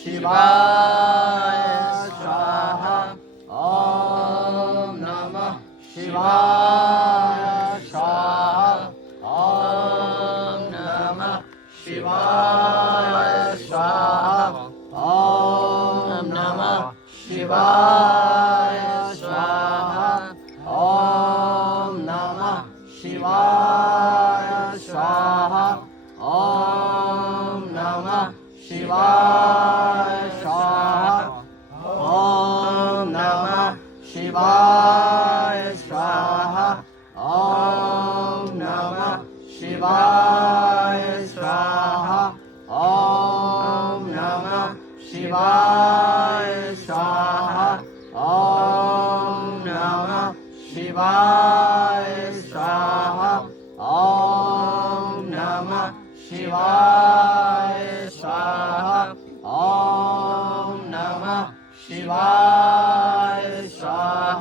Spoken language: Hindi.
शिवाय स्वाहा ॐ नमः शिवाय स्वाहा ॐ नमः शिवाय स्वाहा ॐ नमः शिवाय स्वाहा ॐ नमः शिवाय स्वाहा ॐ नमः शिवाय स्वाहा ॐ नमः शिवाय स्वाहा ॐ नमः शिवाय स्वाहा ॐ नमः शिवाय स्वाहा ॐ नमः शिवाय स्वाहा ॐ नमः शिवाय स्वाहा ॐ नमः शिवाय